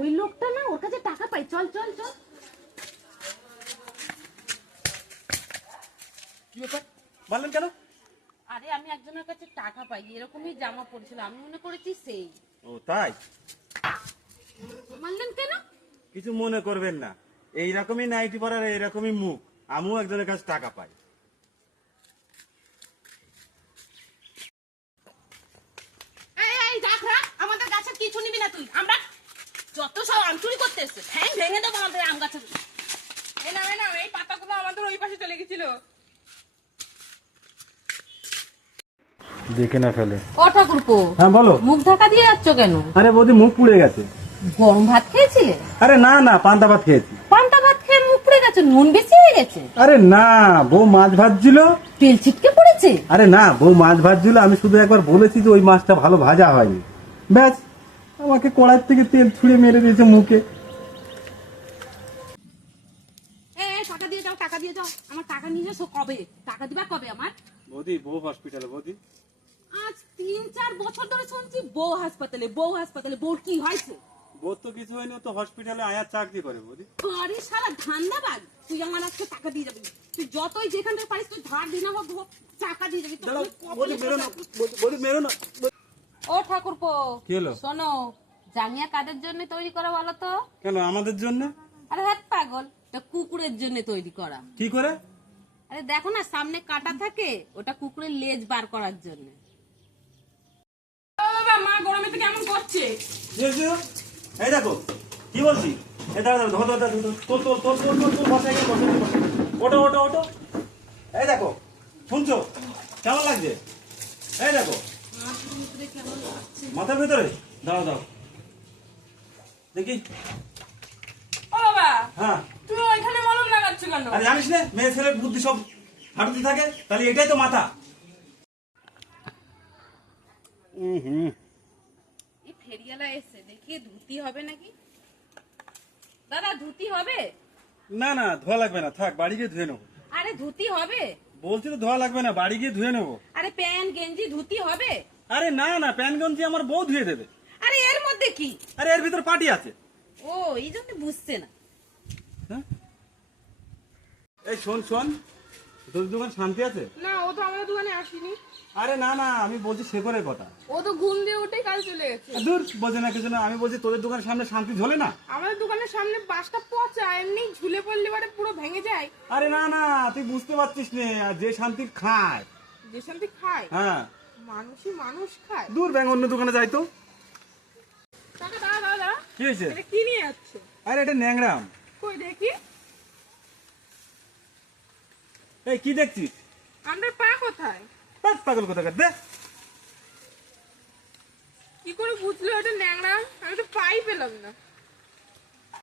ওই লোকটা না, ওর কাছে টাকা পাই, চল চল চল। কি ব্যাপার বললেন কেন? আরে আমি একজনের কাছে টাকা পাই, এরকমই জামা পড়েছিল, আমি মনে করেছি সেই। ও তাই? মানলেন কেন? কিছু মনে করবেন না, এইরকমই নাইটি পরার এইরকমই মুখ, আমিও একজনের কাছে টাকা পাই। এই রাখ রাখ, আমাদের গাছের কিছু নিবি না তুই। আমরা যত সব আম চুরি করতে এসছে, ঠ্যাং ভেঙে দেবো আমাদের আম গাছের। এই না এই পাতাগুলো আমাদের ওই পাশে চলে গেছিল। দেখে না ফেলে। ও ঠাকুরপো, হ্যাঁ বলো। মুখ ঢাকা দিয়ে যাচ্ছ কেন? আরে বৌদি মুখ পুড়ে গেছে। গরম ভাত খেয়েছিলে? আরে না না, পান্তা ভাত খেয়েছি। পান্তা ভাত খেয়ে মুখ পুড়ে গেছে, নুন বেশি হয়ে গেছে? আরে না, বউ মাছ ভাজছিল। তেল ছিটকে পড়েছে? আরে না, বউ মাছ ভাজছিল, আমি শুধু একবার বলেছি যে ওই মাছটা ভালো ভাজা হয়নি, ব্যাস আমাকে কড়াই থেকে তেল ছুঁড়ে মেরে দিয়েছে মুখে। টাকা দিয়ে যাও, টাকা দিয়ে যাও, আমার টাকা নিয়ে যাও। কবে টাকা দিবা, কবে আমার? বৌদি বউ হসপিটালে। বৌদি আজ 3-4 বছর ধরে শুনছি বউ হাসপাতালে, বউ হাসপাতালে। বউর কি হয়েছে? বউ তো কিছু হয়নি, তো হসপিটালে আয়ার চাকরি করে। বৌদি আরে সারা ধান্দাবাজ, তুই আমার আজকে টাকা দিয়ে যাবি। তুই যতই যেখান থেকে পারিস তুই ধার দিন, আমার টাকা দিয়ে যাবি। বৌদি মেরো না। ও ঠাকুরপো, কি হলো? শোনো, জাঙ্গিয়া কাদের জন্য তৈরি করা বলো তো? কেন আমাদের জন্য? আরে হ্যাঁ পাগল, এটা কুকুরের জন্য তৈরি করা। কি করে? আরে দেখো না, সামনে কাটা থাকে, ওটা কুকুরের লেজ বার করার জন্য। বাবা, মা গরমে তো কেমন করছে। এই দেখো কি বলছি। এই দাঁড়া দাঁড়া, ধর ধর ধর, তোল তোল তোল তোল তোল তোল, বসে গিয়ে বসে বসে, ওটো ওটো ওটো। এই দেখো, শুনছো কেমন লাগছে? এই দেখো মাথার ভেতরে। দাঁড়াও দাঁড়াও দেখি। ও বাবা, হ্যাঁ, তুমি ওইখানে মলম লাগাচ্ছ কেন? আরে জানিস না, মেয়ে ছেলের বুদ্ধি সব হাঁটুতে থাকে, তাহলে এটাই তো মাথা। এই ফেরিয়ালা এসে দেখি ধুতি হবে নাকি। দাদা ধুতি হবে? না না, ধোয়া লাগবে না, থাক, বাড়ি গিয়ে ধুয়ে নেবো। আরে ধুতি হবে? বলছি তো ধোয়া লাগবে না, বাড়ি গিয়ে ধুয়ে নেবো। আরে প্যান্ট গেঞ্জি ধুতি হবে? আরে না না, প্যান্ট গঞ্জি আমার বউ ধুয়ে দেবে। আরে এর মধ্যে কি? আরে এর ভিতর পার্টি আছে। ও এই জন্য বুঝছে না। হ্যাঁ? এই শোন শোন, তোর দোকান শান্তি আছে? না, ও তো আমাদের দোকানে আসেনি। আরে না না, আমি বলছি শেখরের কথা। ও তো ঘুম দিয়ে উঠেই কাল চলে গেছে। দূর, বোঝে না কিছু না। আমি বলছি তোদের দোকানের সামনে শান্তি ঝোলে না? আমাদের দোকানের সামনে বাসটা পচা, এমনি ঝুলে পড়লে পরে পুরো ভেঙে যায়। আরে না না, তুই বুঝতে পারছিস না, যে শান্তি খায়। যে শান্তি খায়, হ্যাঁ, মানুষই মানুষ খায়। দূর ব্যাং, অন্য দোকানে যাই তো। টাকা দাঁড়া দাঁড়া দাঁড়া, কি হয়েছে? এটা কি নিয়ে যাচ্ছ? আরে এটা ন্যাংরাম। কই দেখি। এই কি দেখছিস? আমাদের পা কোথায়? বাস, পাগল কথা দে। কি করে বুঝলো এটা ন্যাংরা? আমি তো পাই পেলাম না।